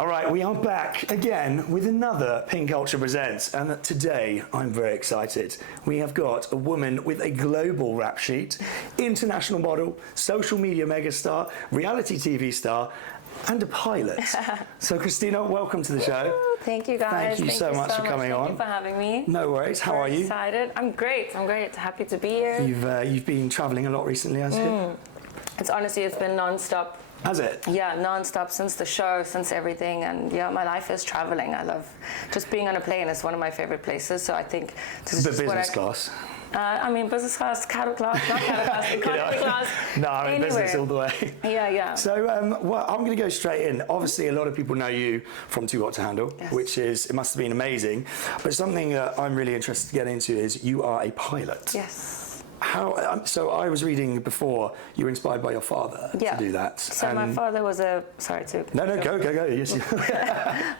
All right, we are back again with another Pink Culture Presents, and today I'm very excited. We have got a woman with a global rap sheet, international model, social media megastar, reality TV star, and a pilot. So Christina, welcome to the show. Thank you guys. Thank you so much for coming on. Thank you for having me. No worries. How are you? Excited. I'm great. Happy to be here. You've been travelling a lot recently, has it? It's been non-stop. Has it? Yeah, non-stop since the show, since everything, and yeah, my life is traveling. I love just being on a plane. It's one of my favorite places. So I think this is just business class. Business class, cattle class, not cattle class, economy class. No, I mean business all the way. Yeah. So, well, I'm going to go straight in. Obviously, a lot of people know you from Too Hot to Handle, yes. which it must have been amazing. But something that I'm really interested to get into is you are a pilot. Yes. So I was reading before you were inspired by your father to do that. So my father was a No, go. Yes.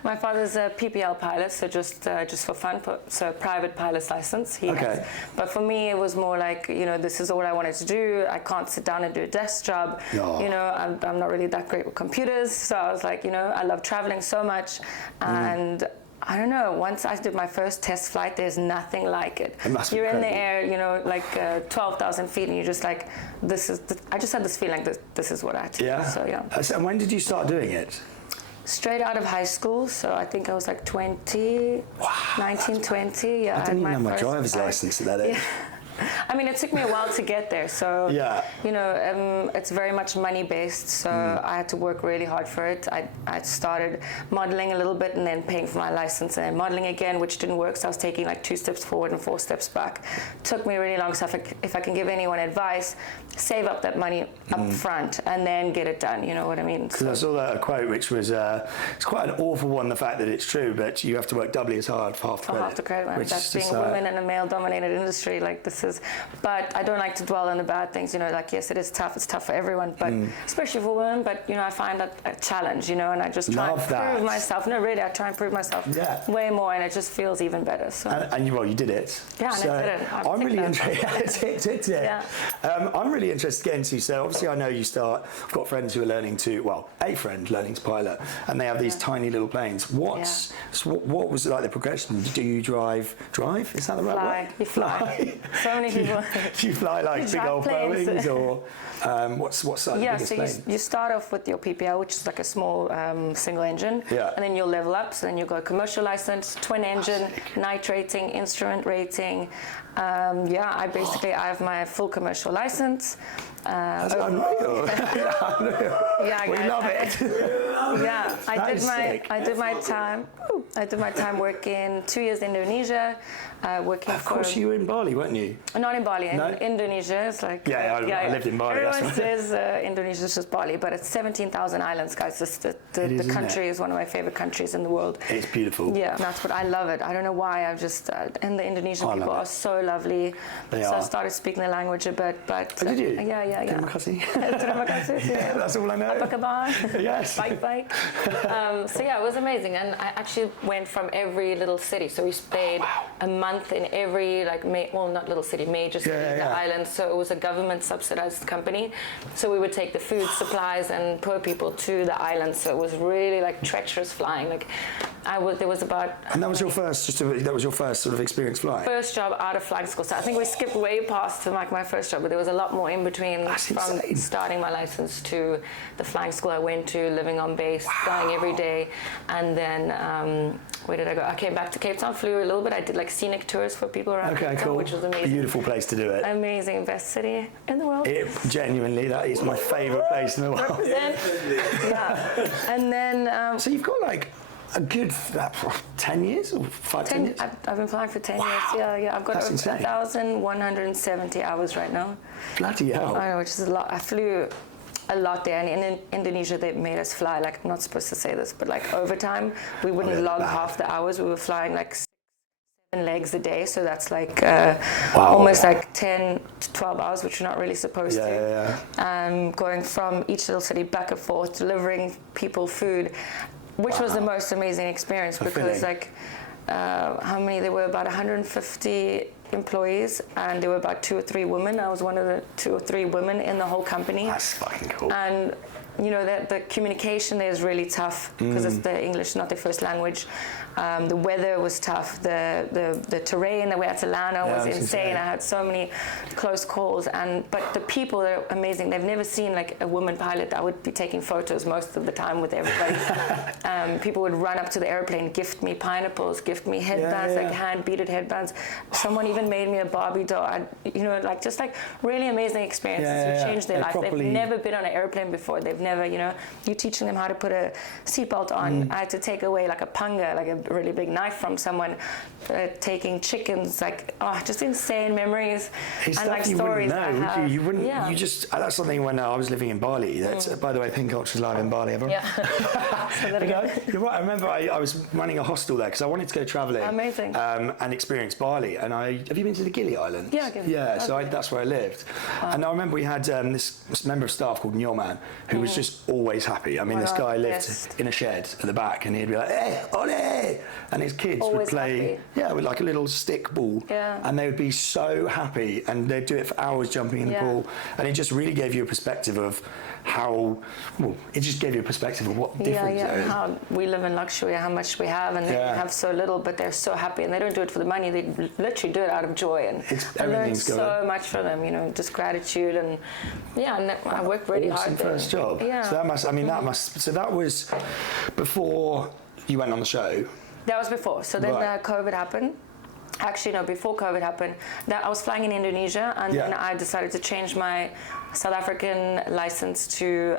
My father's a PPL pilot, so just for fun, so private pilot's license. He has. But for me, it was more like, this is all I wanted to do. I can't sit down and do a desk job. Oh. I'm not really that great with computers, so I was like, I love traveling so much, and I don't know, once I did my first test flight, there's nothing like it. You're in the air, like 12,000 feet, and you're just like, I just had this feeling that this is what I had to do. So, yeah. And when did you start doing it? Straight out of high school, so I think I was like 20, wow, 19, 20. Yeah, I didn't even have my driver's license at that age. Yeah. I mean, it took me a while to get there, so it's very much money based, so I had to work really hard for it. I started modeling a little bit and then paying for my license and then modeling again, which didn't work, so I was taking like 2 steps forward and 4 steps back. Took me really long, so if I can give anyone advice, save up that money up front and then get it done, you know what I mean? Because I saw that quote, which was, it's quite an awful one, the fact that it's true, but you have to work doubly as hard for half the credit. That's being a woman in a male-dominated industry, like this is. But I don't like to dwell on the bad things, like, yes, it is tough, it's tough for everyone, but especially for women, but, I find that a challenge, and I just try and prove myself. No, really, I try and prove myself way more, and it just feels even better. So. And you did it. Yeah, and I did it. I'm really interested. Yeah. I'm really interested to get into, so obviously I know I've got friends who are a friend learning to pilot, and they have these tiny little planes. What was like the progression? Do you drive? Is that the right word? You fly. So many people. Do you fly like big old Boeings, or what's like the biggest plane? You start off with your PPL, which is like a small single engine, and then you'll level up. So then you'll go commercial license, twin engine, night rating, instrument rating. I have my full commercial license. That's unreal. Yeah, we love it. Yeah, I did my time working 2 years in Indonesia, working Of course, you were in Bali, weren't you? Not in Bali. In Indonesia, it's like I lived in Bali. Everyone says Indonesia is just Bali, but it's 17,000 islands, guys. The country is one of my favorite countries in the world. It's beautiful. Yeah, that's what I love it. I don't know why. I've just and the Indonesian people are so lovely. So I started speaking the language a bit, but did you? Yeah. Terima kasih. Terima kasih. Yeah, that's all I know. Apa kabar? Yes. Bike. So yeah, it was amazing, and I actually went from every little city. So we stayed a month in every not little city, major city, the island. So it was a government subsidized company. So we would take the food, supplies, and poor people to the island. So it was really like treacherous flying. There was about. And that was your first. That was your first sort of experience flying. First job out of flying school. So I think we skipped way past to my first job, but there was a lot more in between from starting my license to the flying school I went to, living on base, flying every day, and then where did I go? I came back to Cape Town, flew a little bit. I did like scenic tours for people around Cape Town, which was amazing. Beautiful place to do it. Amazing, best city in the world. Genuinely, that is my favourite place in the world. Represent. Yeah, and then. So you've got like a good 10 years or 10 years? I've been flying for 10 years. Yeah. I've got over 1,170 hours right now. Bloody hell. I know, which is a lot. I flew a lot there, and in Indonesia they made us fly like, I'm not supposed to say this, but like overtime we wouldn't log half the hours. We were flying like 7 legs a day, so that's like almost like 10 to 12 hours, which you're not really supposed to. Going from each little city back and forth, delivering people food, which was the most amazing experience, because how many? There were about 150 employees, and there were about 2 or 3 women. I was one of the 2 or 3 women in the whole company. That's fucking cool. And you know, the communication there is really tough because it's the English, not their first language. The weather was tough. The terrain that we had to land on was insane. I had so many close calls, but the people are amazing. They've never seen like a woman pilot. I would be taking photos most of the time with everybody. People would run up to the airplane, gift me pineapples, gift me headbands, like hand-beaded headbands. Someone even made me a Barbie doll. You know, like just like really amazing experiences. You change their life. They've never been on an airplane before. They've never, you know, you're teaching them how to put a seatbelt on. I had to take away like a panga, like a really big knife from someone, taking chickens, like just insane memories and like stories. You wouldn't. You just. That's something when I was living in Bali. That's by the way, Pink Culture's live in Bali. Everyone. Yeah. You're right. I remember I was running a hostel there because I wanted to go travelling. Amazing. And experience Bali. And have you been to the Gili Islands? Yeah. Yeah. So that's where I lived. And I remember we had this member of staff called Nyoman who was just always happy. I mean, this guy lived in a shed at the back, and he'd be like, "Hey, ole!" And his kids would play, with like a little stick ball, and they would be so happy, and they'd do it for hours jumping in the pool, and it just really gave you a perspective of it just gave you a perspective of what difference there is. How we live in luxury, how much we have, and they have so little, but they're so happy, and they don't do it for the money. They literally do it out of joy, and I learned so much from them. You know, just gratitude, and I worked really hard. First job. Yeah. So that must. I mean, So that was before you went on the show. That was before. So then COVID happened. Actually, no, before COVID happened, I was flying in Indonesia, and then I decided to change my South African license to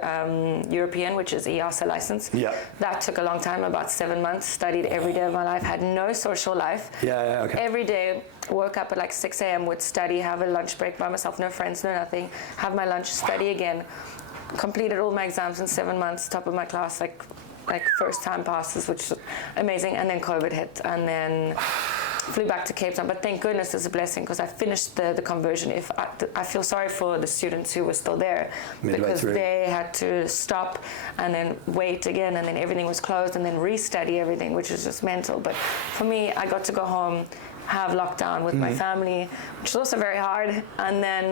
European, which is EASA license. Yeah. That took a long time, about 7 months. Studied every day of my life, had no social life. Okay. Every day, woke up at like 6 a.m., would study, have a lunch break by myself, no friends, no nothing, have my lunch, study again. Completed all my exams in 7 months, top of my class, like first time passes, which was amazing. And then COVID hit, and then flew back to Cape Town. But thank goodness it's a blessing, because I finished the conversion. I feel sorry for the students who were still there, because they had to stop and then wait again, and then everything was closed, and then restudy everything, which is just mental. But for me, I got to go home, have lockdown with my family, which is also very hard, and then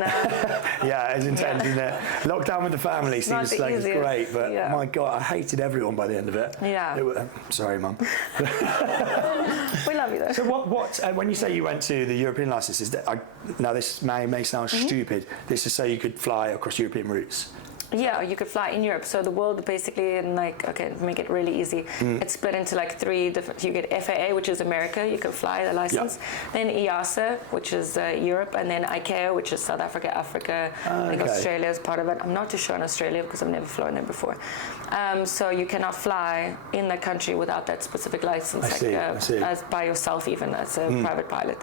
it's intense, isn't it? Lockdown with the family seems like it's great, but my God, I hated everyone by the end of it. Sorry, Mum. We love you though. So what when you say you went to the European licenses, now this may sound stupid, this is so you could fly across European routes? Yeah, you could fly in Europe. So the world basically, make it really easy. It's split into like 3 different. You get FAA, which is America. You can fly the license. Then EASA, which is Europe, and then ICAO, which is South Africa, Africa. I think Australia is part of it. I'm not too sure on Australia because I've never flown there before. So you cannot fly in the country without that specific license, I see. As by yourself, even as a private pilot.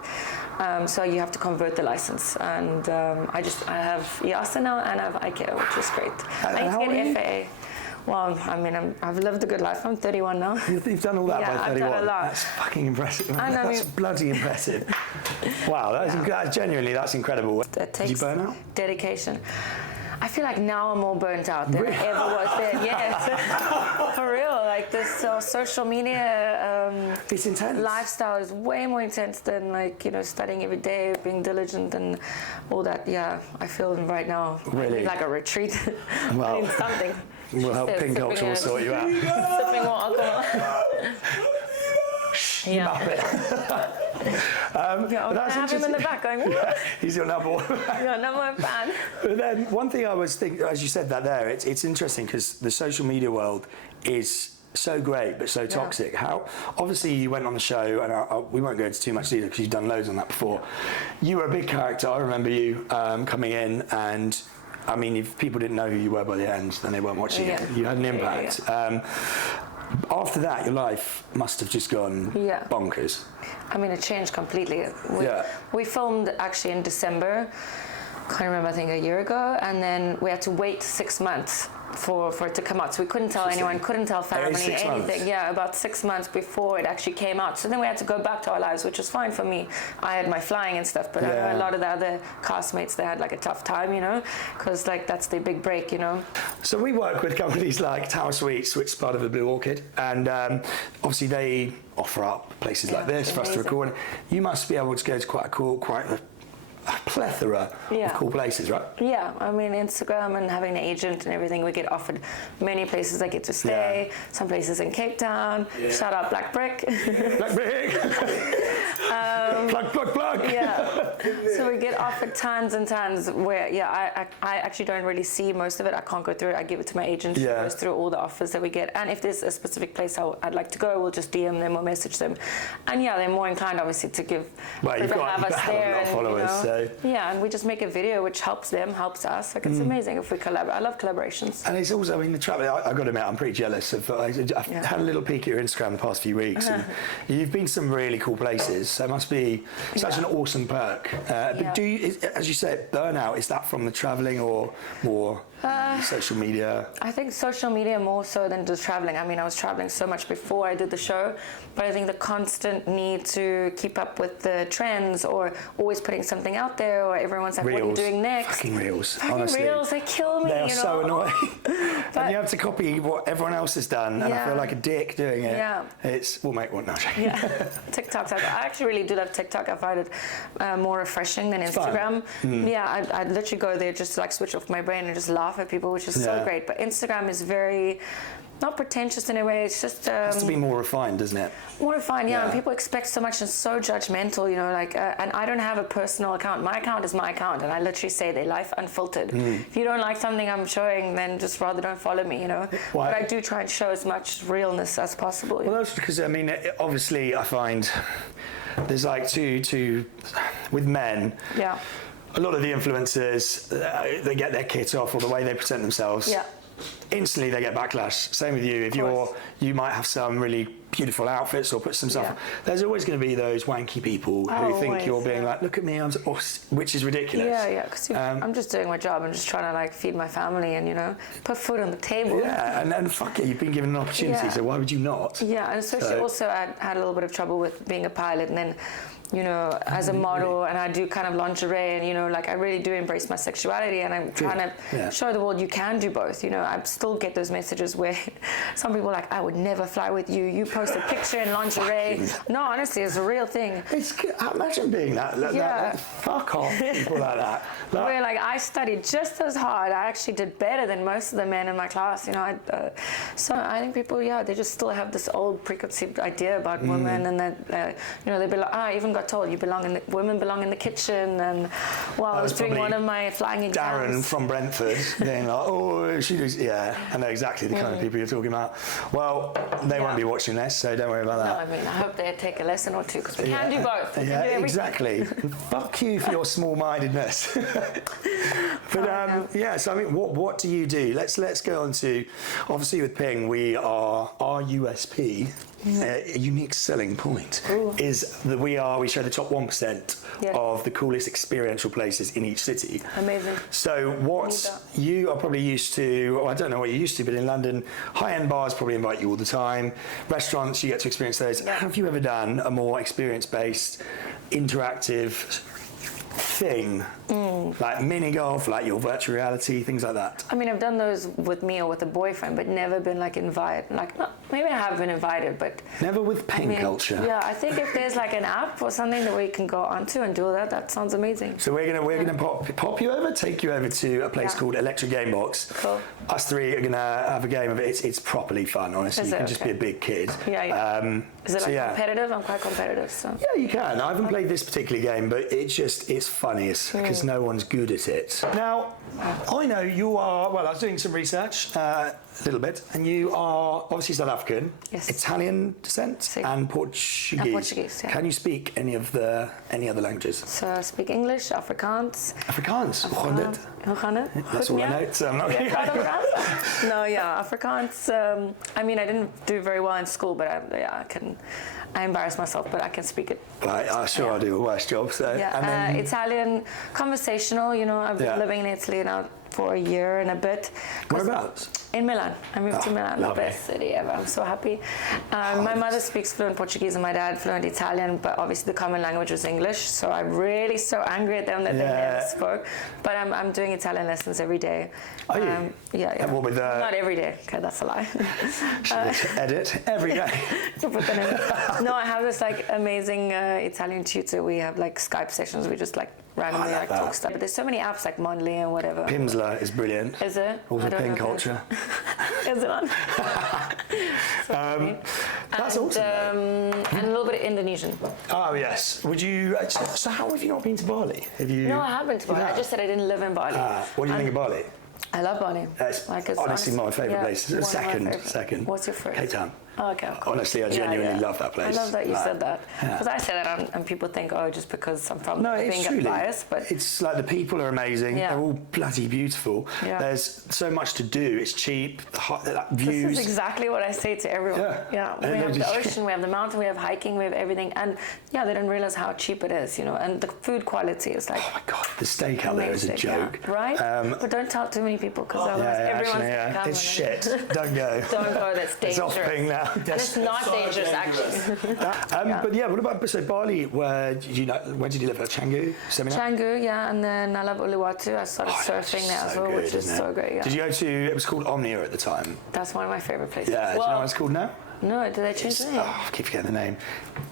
So you have to convert the license, and I have EASA now, and I have ICAO, which is great. I need to get FAA. Well, I mean, I've lived a good life. I'm 31 now. You've done all that by 31? I've done a lot. That's fucking impressive. That's bloody impressive. Wow, that's incredible. That takes Did you burn out? Dedication. I feel like now I'm more burnt out than I ever was then. Yes, for real. Like this social media it's intense. Lifestyle is way more intense than studying every day, being diligent, and all that. Yeah, I feel right now really like a retreat. Well, I need something. We'll help Pink Culture will sort you out. Sipping more alcohol. Yeah. I'm going to have him in the back going, what? He's your number one. Number one fan. But then one thing I was thinking, as you said that there, it's interesting because the social media world is so great but so toxic. How obviously you went on the show, and we won't go into too much detail because you've done loads on that before. You were a big character. I remember you coming in, and I mean, if people didn't know who you were by the end, then they weren't watching it. You had an impact. After that, your life must have just gone bonkers. I mean, it changed completely. We filmed actually in December, can't remember, I think a year ago, and then we had to wait 6 months for it to come out. So we couldn't tell anyone, couldn't tell family, anything. Months. Yeah, about 6 months before it actually came out. So then we had to go back to our lives, which was fine for me. I had my flying and stuff, but I know a lot of the other castmates, they had like a tough time, because that's their big break, So we work with companies like Tower Suites, which is part of the Blue Orchid, and obviously they offer up places like this for us to record. You must be able to go to quite a plethora of cool places, right? Yeah, I mean, Instagram and having an agent and everything, we get offered many places I get to stay, some places in Cape Town. Shout out Black Brick. Black Brick! Plug! Yeah. So we get offered tons and tons where, I actually don't really see most of it. I can't go through it. I give it to my agent. She goes through all the offers that we get. And if there's a specific place I'd like to go, we'll just DM them or message them. And they're more inclined, obviously, to give. Well, you've got a lot of followers, so. Yeah, and we just make a video which helps them, helps us. Like, it's amazing if we collaborate. I love collaborations. And it's also, I mean, the travel, I've got to admit, I'm pretty jealous of, I've had a little peek at your Instagram the past few weeks, and you've been some really cool places, so it must be such an awesome perk. But do you, as you say, burnout, is that from the travelling or more social media? I think social media more so than just traveling. I mean, I was traveling so much before I did the show, but I think the constant need to keep up with the trends or always putting something out there, or everyone's like, Reels. what are you doing next? Fucking Reels, Fucking honestly. Reels, they kill me, They are so annoying. And you have to copy what everyone else has done, and I feel like a dick doing it. Yeah. It's, we'll make one now. TikTok's, I actually really do love TikTok. I find it more refreshing than Instagram. Yeah, I'd literally go there just to like switch off my brain and just laugh at people, which is so great. But Instagram is very, not pretentious in a way, it's just... it has to be more refined, doesn't it? More refined, and people expect so much and so judgmental, like, and I don't have a personal account. My account is my account, and I literally say their life unfiltered. If you don't like something I'm showing, then just rather don't follow me, But I do try and show as much realness as possible. Well, that's because, I mean, obviously I find there's like with men, a lot of the influencers, they get their kit off, or the way they present themselves. Instantly they get backlash. Same with you. If you might have some really beautiful outfits or put some stuff. There's always going to be those wanky people who think you're being like, look at me, which is ridiculous. Because I'm just doing my job. I'm just trying to like feed my family and put food on the table. And fuck it, you've been given an opportunity, so why would you not? Yeah, and especially also I had a little bit of trouble with being a pilot, and then as a model, and I do kind of lingerie, and like I really do embrace my sexuality, and I'm trying to show the world you can do both. I still get those messages where some people are like, I would never fly with you. You post a picture in lingerie. No, honestly, it's a real thing. Imagine being that fuck off, people like that. Where like I studied just as hard. I actually did better than most of the men in my class. So I think people, they just still have this old preconceived idea about women, and that they be like, I even got told women belong in the kitchen, and I was doing one of my flying exams. Darren from Brentford being like, oh, she does, I know exactly the kind of people you're talking about. Well, they won't be watching this, so don't worry about that. No, I mean, I hope they take a lesson or two, because we can do both. We can do exactly. Fuck you for your small-mindedness. But so I mean, what do you do? Let's go on to, obviously with Ping, our USP. A unique selling point is that we show the top 1% of the coolest experiential places in each city. Amazing. So what you are probably used to, I don't know what you're used to, but in London, high-end bars probably invite you all the time. Restaurants, you get to experience those. Have you ever done a more experience-based, interactive thing, like mini golf, like your virtual reality, things like that? I mean, I've done those with me or with a boyfriend, but never been like invited. Maybe I have been invited, but never with Ping culture. Yeah, I think if there's like an app or something that we can go onto and do that sounds amazing. So we're gonna pop you over, take you over to a place called Electric Gamebox. Cool. Us three are gonna have a game of it. It's properly fun, honestly. You can just be a big kid. Is it competitive? I'm quite competitive, so. Yeah, you can. I haven't played this particular game, but it's funniest because no one's good at it. Now, I know you are, I was doing some research, a little bit, and you are obviously South African, Italian descent, and Portuguese. And Portuguese, Can you speak any other languages? So I speak English, Afrikaans. Afrikaans? That's all I know, so I'm not going to Afrikaans. I mean, I didn't do very well in school, but I embarrass myself, but I can speak it. I'm sure I'll do a worse job. So. And Italian, conversational. I've been living in Italy now for a year and a bit. Whereabouts? In Milan. I moved to Milan, the lovely. best city ever. I'm so happy. My mother speaks fluent Portuguese and my dad fluent Italian, but obviously the common language was English, so I'm really so angry at them that they never spoke. But I'm doing Italian lessons every day. Are you? Yeah. And what with Not every day. Okay, that's a lie. edit every day. No, I have this like amazing Italian tutor. We have like Skype sessions. We just like randomly like talk stuff. But there's so many apps like Mondly and whatever. Pimsleur is brilliant. Is it? Also pin culture. Is it on? That's awesome. And a little bit of Indonesian. Oh yes. Would you? So how have you not been to Bali? Have you? No, I have been to Bali. I just said I didn't live in Bali. What do you think of Bali? I love Bali. It's honestly my favourite place. Second. What's your first? Cape Town. Oh, okay, cool. Honestly, I genuinely love that place. I love that you said that. Because I say that and people think, oh, just because I'm from being biased. But it's like the people are amazing. Yeah. They're all bloody beautiful. Yeah. There's so much to do. It's cheap. Views. This is exactly what I say to everyone. Yeah. We have the ocean, we have the mountain, we have hiking, we have everything. And yeah, they don't realize how cheap it is, you know. And the food quality is like... Oh my God, the steak out there is a joke. Yeah. Right? But don't tell too many people because otherwise everyone's coming. It's shit. Don't go. Don't go, that's dangerous. It's off ping now. And it's not dangerous, actually. But yeah, what about Bali? Where did you live? At Canggu? Seminar? Canggu, yeah, and then Nalab Uluwatu. I started surfing there as well, which is so great. Yeah. Did you go to? It was called Omnia at the time. That's one of my favorite places. Yeah. Do you know what it's called now? No, did they change the name? I keep forgetting the name.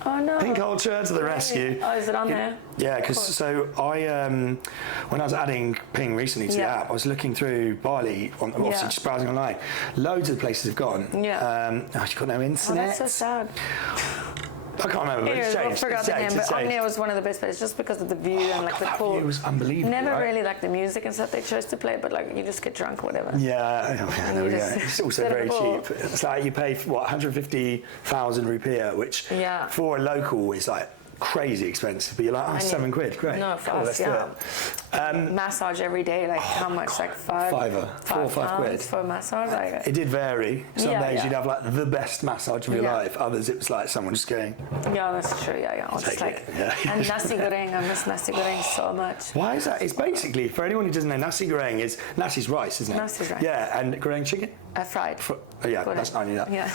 Oh no. Pink Culture to the rescue. Oh, is it on there? Yeah, because so I, when I was adding Ping recently to the app, I was looking through Bali, obviously just browsing online. Loads of the places have gone. Yeah. You've got no internet. Oh, that's so sad. I can't remember, but it's changed. I forgot the name, but Omnia was one of the best places just because of the view and like the pool. It was unbelievable. Never really like the music and stuff they chose to play, but like you just get drunk or whatever. Yeah, there we go. It's also very cheap. It's like you pay, 150,000 rupiah, which for a local is like crazy expensive, but you're like, £7, great. No, for us, massage every day, like how much? Like £4 or £5 for a massage? Like, it did vary. Some days you'd have like the best massage of your life. Others it was like someone just going. Yeah, that's true. Yeah. Just like, and nasi goreng. I miss nasi goreng so much. Why is that? It's basically, for anyone who doesn't know, nasi goreng is nasi's rice, isn't it? Nasi's rice. Yeah, and goreng chicken. Fried. I knew that. Yeah.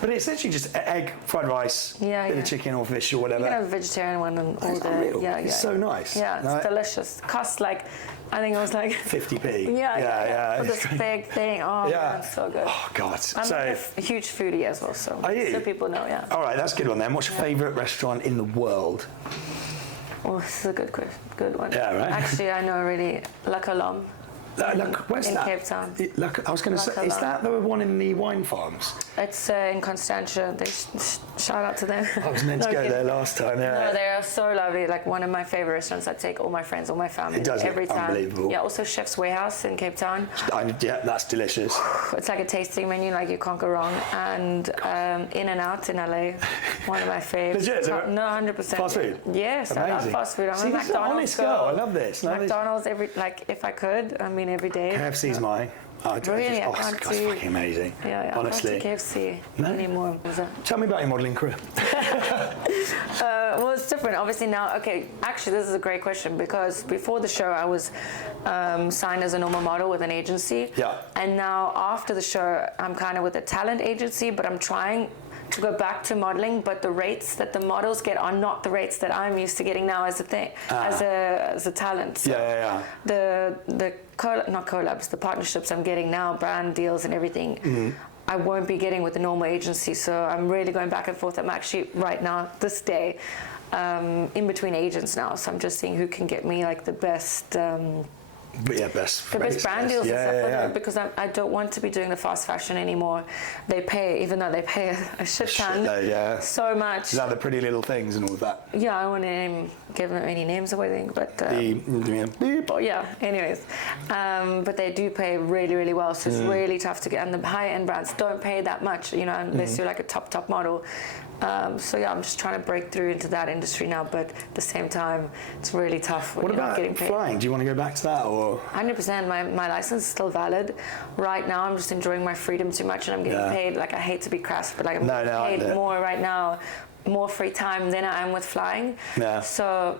But it's essentially just egg, fried rice, bit of chicken or fish or whatever. You can have a vegetarian one and all day. It's so nice. Yeah, it's delicious. Costs like, I think it was like 50p. Yeah. For this big thing. Oh, man, so good. Oh God. I'm a huge foodie as well, so. Are you? So people know, yeah. All right, that's a good one then. What's your favourite restaurant in the world? Oh, this is a good one. Yeah, right. Actually, I know really La Colombe. Where's in that? Cape Town. I was going to say, is that the one in the wine farms? It's in Constantia. Shout out to them. I was meant to go there last time. Yeah. No, they are so lovely. Like one of my favorite restaurants. I take all my friends, all my family. It does every time. Unbelievable. Yeah. Also, Chef's Warehouse in Cape Town. Yeah, that's delicious. It's like a tasting menu, like you can't go wrong. And In and Out in LA, one of my favorites. Legit? No, 100%. Fast food. Yes, amazing. I love fast food. I'm See, a this is an honest girl. I love this. McDonald's if I could. I mean, every day. KFC's mine. Really? It's fucking amazing. Yeah. Honestly. I can't do KFC anymore. Tell me about your modelling career. Well, it's different. Obviously now, actually this is a great question because before the show I was signed as a normal model with an agency. Yeah. And now after the show I'm kind of with a talent agency, but I'm trying to go back to modeling, but the rates that the models get are not the rates that I'm used to getting now as a thing, as a talent. So not collabs, the partnerships I'm getting now, brand deals and everything, I won't be getting with the normal agency. So I'm really going back and forth. I'm actually right now, this day, in between agents now. So I'm just seeing who can get me like the best. Best brand deals and stuff because I don't want to be doing the fast fashion anymore. They pay, even though they pay a shit ton, so much. Is that the Pretty Little Things and all of that? Yeah, I don't want to give them any names or anything, but anyways, but they do pay really, really well, so it's really tough to get, and the high-end brands don't pay that much, unless you're like a top model. I'm just trying to break through into that industry now, but at the same time, it's really tough when you're not getting paid. What about flying? Do you want to go back to that, or? 100%. My license is still valid. Right now, I'm just enjoying my freedom too much, and I'm getting paid. Like I hate to be crass, but like I'm getting paid more right now, more free time than I am with flying. Yeah. So.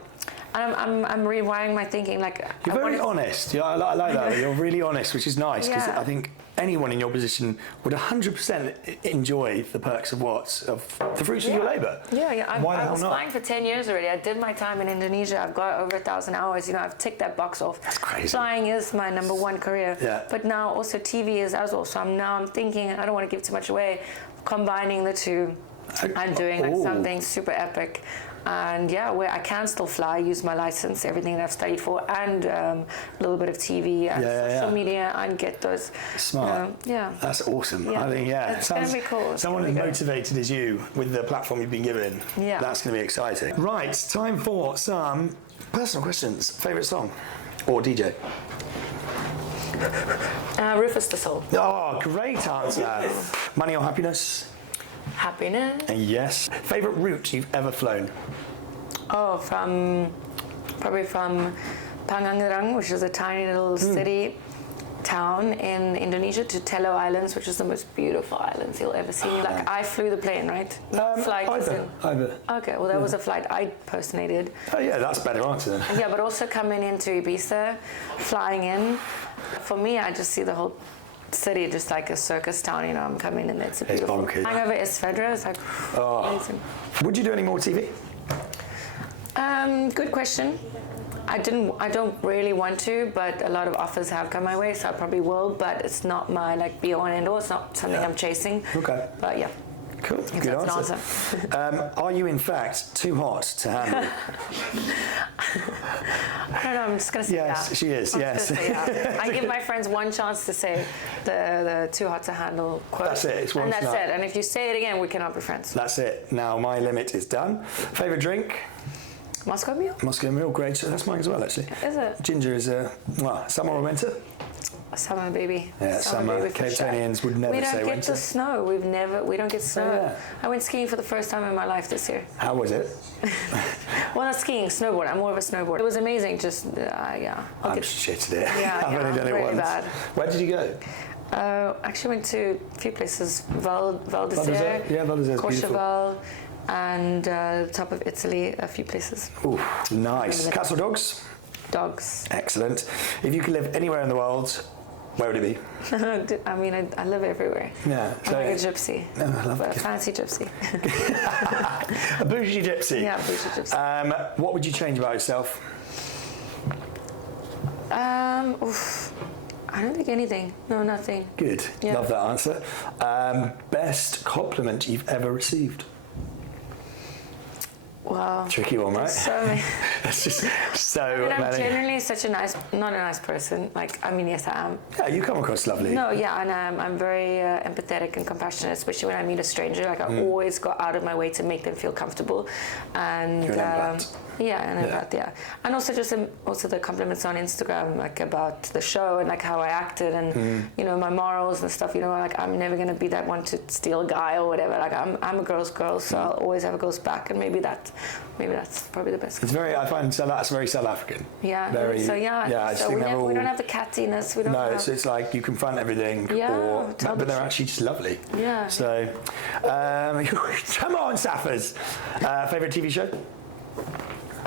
I'm rewiring my thinking. Like you're very honest. Yeah, I like that. You're really honest, which is nice because I think anyone in your position would 100% enjoy the perks of the fruits of your labour. Yeah. I was not? flying for 10 years already. I did my time in Indonesia. I've got over 1,000 hours. You know, I've ticked that box off. That's crazy. Flying is my number one career. Yeah. But now also TV is as well. So I'm thinking, I don't want to give too much away, combining the two. I'm doing like something super epic. And where I can still fly, use my license, everything that I've studied for, and a little bit of TV and social media, and get those. Smart. That's awesome. Yeah. I think, it's going to be cool. Someone as motivated as you with the platform you've been given, that's going to be exciting. Right, time for some personal questions. Favourite song or DJ? Rufus the Soul. Oh, great answer. Money or happiness? Happiness. Yes. Favourite route you've ever flown? Oh, probably from Pangangarang, which is a tiny little city town in Indonesia, to Teluk Islands, which is the most beautiful islands you'll ever see. Like, I flew the plane, right? Either. Okay, well, that was a flight I personally did. Oh yeah, that's a better answer then. Yeah, but also coming into Ibiza, flying in. For me, I just see the whole city just like a circus town, you know. I'm coming in, it's a beautiful. It's bonkers. Hangover is Fedra, it's like amazing. Would you do any more TV? Good question. I don't really want to, but a lot of offers have come my way, so I probably will, but it's not my like be all and end all. It's not something I'm chasing. Okay. But yeah. Cool. If Good that's answer. Are you in fact too hot to handle? I don't know, I'm just going to say yes, she is, yes. I give my friends one chance to say the too hot to handle quote. That's it, it's one and that's tonight. it. And if you say it again, we cannot be friends. That's it. Now my limit is done. Favourite drink? Moscow Mule? Moscow Mule, great. So that's mine as well, actually. Is it? Ginger is summer or winter? Summer, baby. Yeah, summer. Cape Townians would never say winter. We don't get the snow. We don't get snow. Oh, yeah. I went skiing for the first time in my life this year. How was it? Well, not skiing, snowboard. I'm more of a snowboarder. It was amazing. Just I'm shit at it. Yeah, I've only done it really once. Bad. Where did you go? Actually went to a few places. Val d'Isère. Yeah, Val d'Isère. Courchevel, and top of Italy, a few places. Ooh, nice. Cats or dogs? Dogs. Excellent. If you could live anywhere in the world, where would it be? I mean, I live everywhere. Yeah. I'm like a gypsy. I love a fancy gypsy. A bougie gypsy. Yeah, bougie gypsy. What would you change about yourself? I don't think anything. No, nothing. Good. Yeah. Love that answer. Best compliment you've ever received? Wow. Tricky one, right? So many. It's just so I'm many. generally not a nice person. Like, I mean, yes, I am. Yeah, you come across lovely. No, yeah, and I'm very empathetic and compassionate, especially when I meet a stranger. Like, I always go out of my way to make them feel comfortable. And You're an empath. Yeah. And also just also the compliments on Instagram, like about the show and like how I acted and you know, my morals and stuff. You know, like I'm never gonna be that one to steal a guy or whatever. Like I'm a girl's girl, so I'll always have a girl's back, and maybe that's probably the best. It's very. I find that's very South African. Yeah. Very. So yeah. Yeah. I just think we don't have the cattiness. We don't. No, have, it's like you confront everything, Yeah, but they're actually just lovely. Yeah. So, come on, Saffers. Favorite TV show?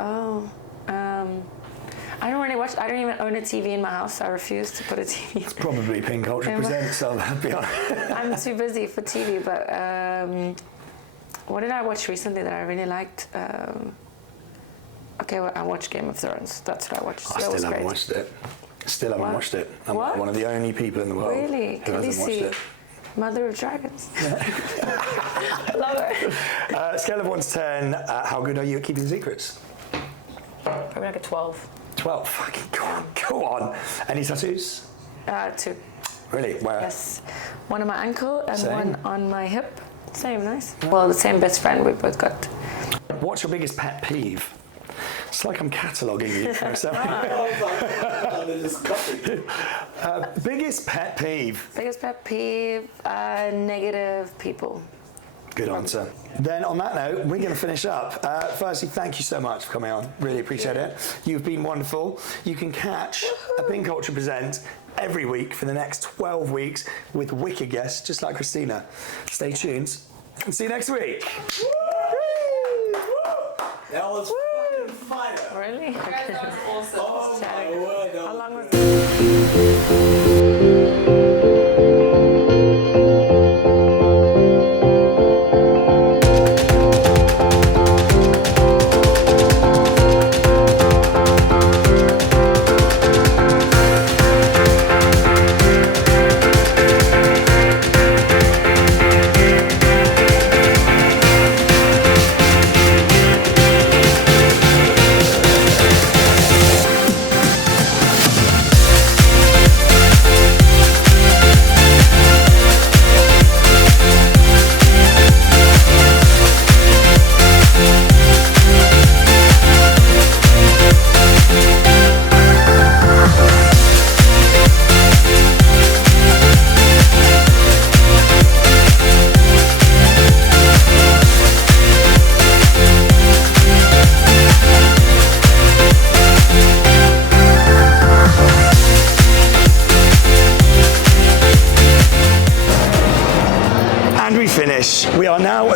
Oh. I don't really watch. I don't even own a TV in my house. I refuse to put a TV. It's probably Pink Culture Presents. I'll be honest. I'm too busy for TV. But what did I watch recently that I really liked? Okay, well, I watched Game of Thrones. That's what I watched. I still haven't watched it. Still haven't watched it. I'm What? one of the only people in the world Really? who hasn't watched it. Mother of Dragons. Love her. Scale of 1 to 10, how good are you at keeping secrets? Probably like a 12. 12. Fucking go on. Any tattoos? 2. Really? Where? Yes. One on my ankle and Same. one on my hip. Same, nice. Well, the same best friend we both got. What's your biggest pet peeve? It's like I'm cataloguing you. Biggest pet peeve? Biggest pet peeve, negative people. Good answer. Then on that note, we're going to finish up. Firstly, thank you so much for coming on. Really appreciate it. You've been wonderful. You can catch a Pink Culture Present every week for the next 12 weeks with wicked guests, just like Christina. Stay tuned and see you next week. That was fucking fire. Really? That was awesome. Oh my word. How long was it?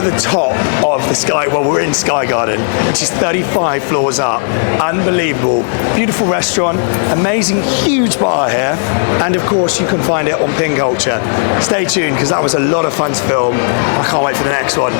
at the top of the Sky, well, we're in Sky Garden, which is 35 floors up. Unbelievable. Beautiful restaurant, amazing, huge bar here, and of course you can find it on Pink Culture. Stay tuned, because that was a lot of fun to film. I can't wait for the next one.